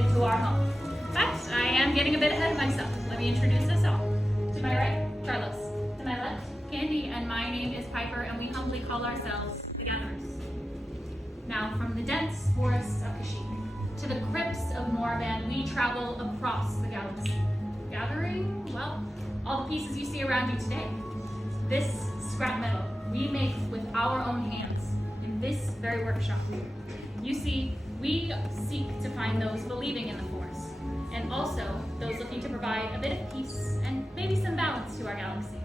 get to our home. But I am getting a bit ahead of myself. Let me introduce us all. To my right, Carlos. To my left, Candy, and my name is Piper, and we humbly call ourselves the Gatherers. Now, from the dense forests of Kashyyyk to the crypts of Morvan, we travel across the galaxy, gathering, well, all the pieces you see around you today. This scrap metal we make with our own hands in this very workshop. You see, we seek to find those believing in the Force, and also those looking to provide a bit of peace and maybe some balance to our galaxy.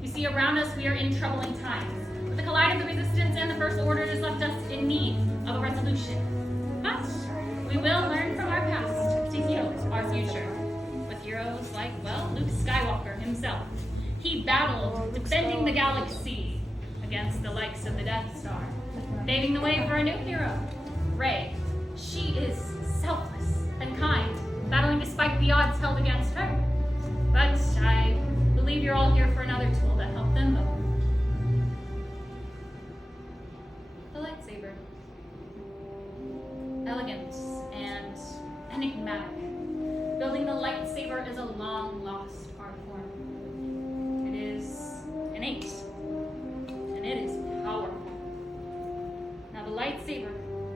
You see, around us we are in troubling times, but the collide of the Resistance and the First Order has left us in need of a resolution. But we will learn from our past to heal our future. With heroes like, well, Luke Skywalker himself. He battled defending the galaxy against the likes of the Death Star, paving the way for a new hero, Rey. She is selfless and kind, battling despite the odds held against her. But I believe you're all here for another tool to help them both. The lightsaber. Elegant and enigmatic. Building the lightsaber is a long-lost art form. It is innate, and it is powerful. Now, the lightsaber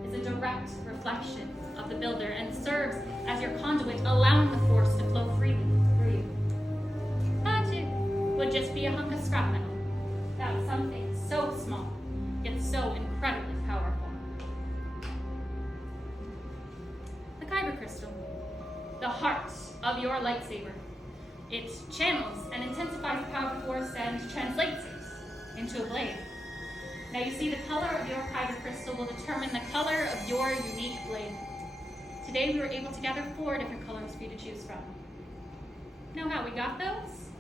is a direct reflection of the builder and serves as your conduit, allowing the Force to flow freely through you. But it would just be a hunk of scrap metal without something so small, yet so incredibly powerful. The kyber crystal, the heart of your lightsaber. It channels and intensifies the power of the Force and translates it into a blade. Now you see, the color of your kyber crystal will determine the color of your unique blade. Today we were able to gather 4 different colors for you to choose from. Know how we got those?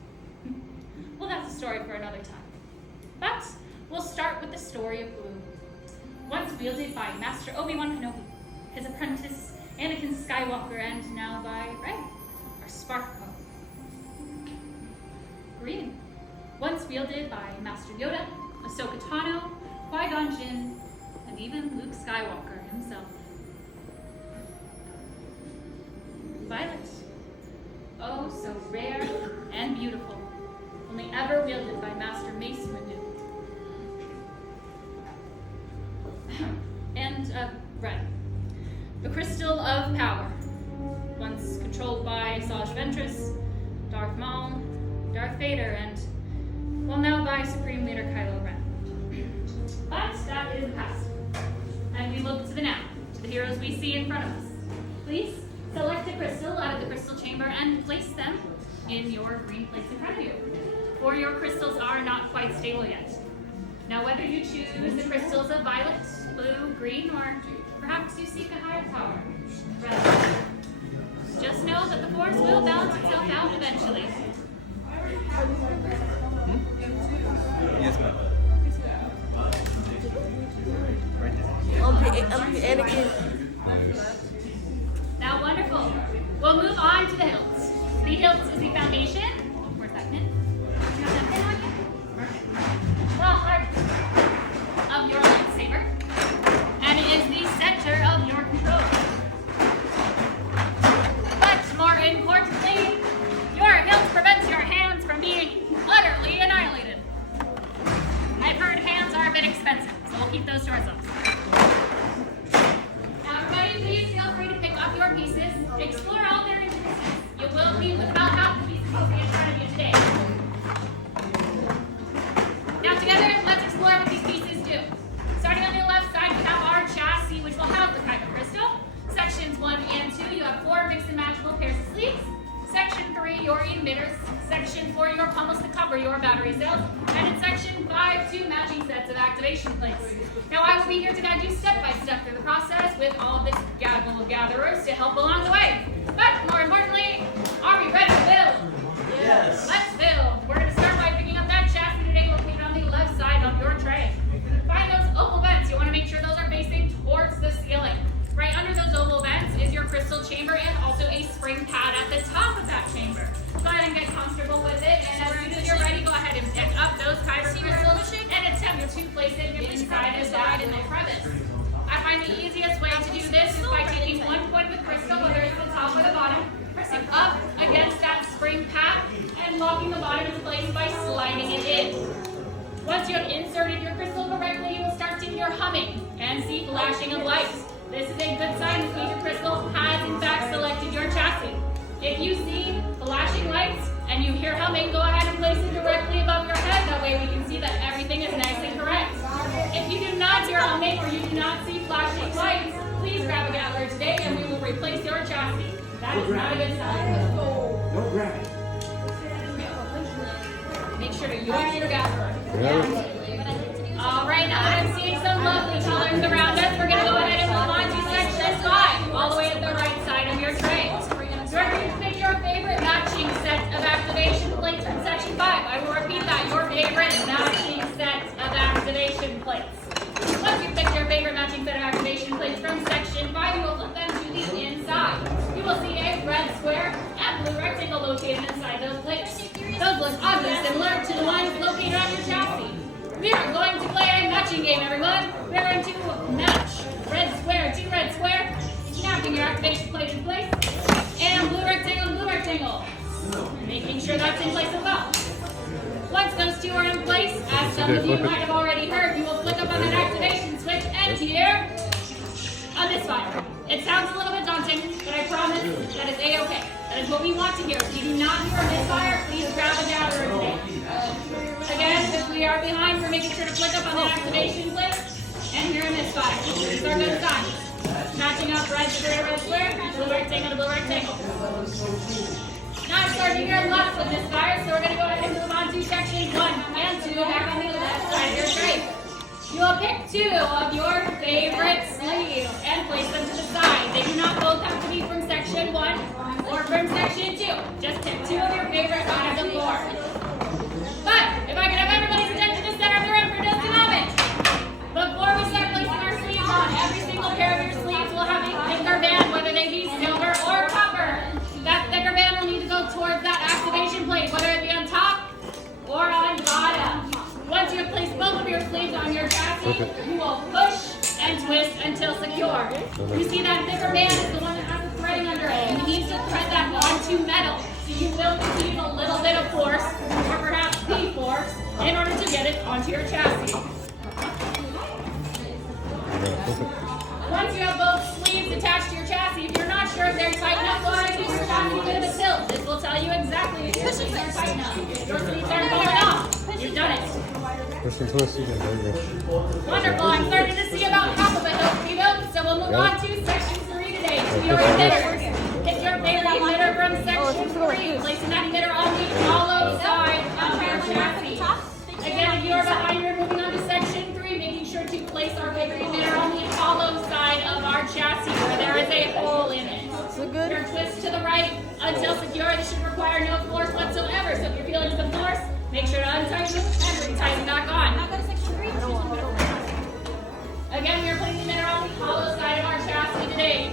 Well, that's a story for another time. But we'll start with the story of blue. Once wielded by Master Obi-Wan Kenobi, his apprentice Anakin Skywalker, and now by Rey, our spark code. Green. Once wielded by Master Yoda, Ahsoka Tano, Qui-Gon Jinn, and even Luke Skywalker himself. Violet. Oh, so rare and beautiful. Only ever wielded by Master Mace Windu. And red. The Crystal of Power. Once controlled by Saj Ventress, Darth Maul, Darth Vader, and, well, now by Supreme Leader Kylo Ren. But that is the past. And we look to the now, to the heroes we see in front of us. Please select a crystal out of the crystal chamber and place them in your green place in front of you. For your crystals are not quite stable yet. Now, whether you choose the crystals of violet, blue, green, or perhaps you seek a higher power, red, just know that the Force will balance itself out eventually. Yes, ma'am. Anakin. Now, wonderful. We'll move on to the hilts. The hilts is the foundation. Where's that pin? You have that pin on you? Perfect. The heart of your lightsaber. And it is the center of your control. But more importantly, your hilt prevents your hands from being utterly annihilated. I've heard hands are a bit expensive, so we'll keep those to ourselves. Now, everybody, please feel free to pick up your pieces. Explore all their intricacies. You will be with about half the pieces you'll see in front of you today. Now, together, let's explore what these pieces do. Starting on your left side, we have our chassis, which will have the kyber crystal. Sections 1 and 2, you have 4 mix and matchable pairs of sleeves. Section 3, your emitters. Section 4, your pummels to cover your battery cells. And in Section 5, 2 matching sets of activation plates. Now, I will be here to guide you step by step through the process with all of this gaggle of gatherers to help along the way. But more importantly, are we ready to build? Yes. Let's build. We're going to start by picking up that chassis today located on the left side of your tray. Find those oval vents. You want to make sure those are facing towards the ceiling. Right under those oval vents is your crystal chamber and also a spring pad at the top of that chamber. Go ahead and get comfortable with it, and as soon as you're ready, go ahead and pick up those kyber crystals and attempt to place it inside of that crevice. I find the easiest way to do this is by taking one point of the crystal, whether it's the Once you have inserted your crystal correctly, you will start to hear humming and see flashing of lights. This is a good sign that your crystal has in fact selected your chassis. If you see flashing lights and you hear humming, go ahead and place it directly above your head. That way we can see that everything is nice and correct. If you do not hear humming or you do not see flashing lights, please grab a gatherer today and we will replace your chassis. That is not a good sign. Don't grab it. Make sure to use your gatherer. All right, now that I'm seeing some lovely colors around us, we're going to go ahead and move on to section 5, all the way to the right side of your tray. So we're going to pick your favorite matching set of activation plates from section 5. I will repeat that, your favorite matching set of activation plates. Once you've picked your favorite matching set of activation plates from section 5, you will flip them to the inside. You will see a red square and blue rectangle located inside those plates. Those look oddly similar to the ones located on your chassis. We are going to play a matching game, everyone. We are going to match red square to red square, snapping your activation plate in place, and blue rectangle to blue rectangle, making sure that's in place as well. Once those two are in place, as some of you might have already heard, you will flick up on that activation switch and here on this fire. It sounds a little bit daunting, but I promise that is a-okay. That is what we want to hear. If you do not hear a misfire, please grab a gatherer today. Again, if we are behind, we're making sure to flick up on that activation plate and hear a misfire. These are good signs. Matching up red square to red square, blue rectangle to blue rectangle. Now I'm starting to hear lots of misfires, so we're going to go ahead and move on to sections 1 and 2 back on the left side of your tray. You will pick 2 of your favorite sleeves and place them to the side. They do not both have to be from section 1 or from section 2. Just pick 2 of your favorite out of the 4. But if I could have everybody's attention to center of the room for just a moment. Before we start placing our sleeves on, every single pair of your sleeves will have a thicker band, whether they be silver or copper. That thicker band will need to go towards that activation plate, whether it be on top or on bottom. Once you have placed both of your sleeves on your chassis, you will push and twist until secure. You see that thicker band is the one that has the threading under it, and you need to thread that onto metal. So you will receive a little bit of force, or perhaps P-force, in order to get it onto your chassis. Once you have both sleeves attached to your chassis, if you're not sure if they're tight enough, go ahead and give your chassis a bit of a tilt. This will tell you exactly if your sleeves are tight enough. If your sleeves aren't falling off, you've done it. Wonderful. I'm starting to see about half of a hill rebuilt, so we'll move on to section 3 today. So your emitters. Pick your favorite emitter from section 3. Placing that emitter on the hollow side of your chassis. Again, if you are behind, you're moving on to section 3, making sure to place our favorite emitter on the hollow side of our chassis where there is a hole in it. Your twist to the right until secure. This should require no force whatsoever. So if you're feeling some force, make sure to untighten and retighten back on. Again, we are putting the emitter on the hollow side of our chassis today.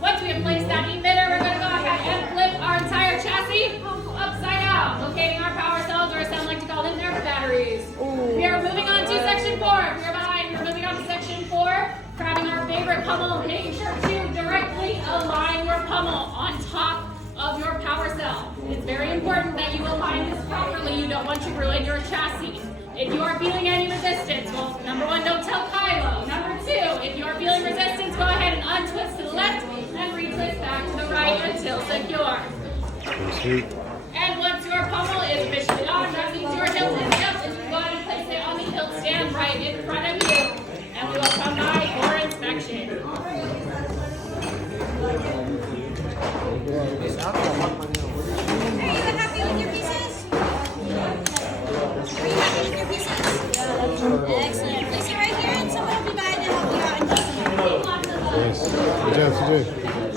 Once we have placed that emitter, we're going to go ahead and flip our entire chassis upside down, locating our power cells, or as some like to call them, their batteries. We are moving on to section 4. If you're behind, we're moving on to section 4, grabbing our favorite pummel, making sure to directly align your pummel on top of your power cell. It's very important that you align this properly. You don't want to ruin your chassis. If you are feeling any resistance, well, number 1, don't tell Kylo. Number 2, if you are feeling resistance, go ahead and untwist to the left and retwist back to the right until secure. And once your pummel is officially on, that means your hilt is up, and you go ahead and place it on the hilt stand right in front of you. And we will come by for inspection. Are you happy with your pieces? Are you happy with your pieces? Excellent. Place it right here and someone will be by to help you out in just a minute. Yes. Good job, CJ.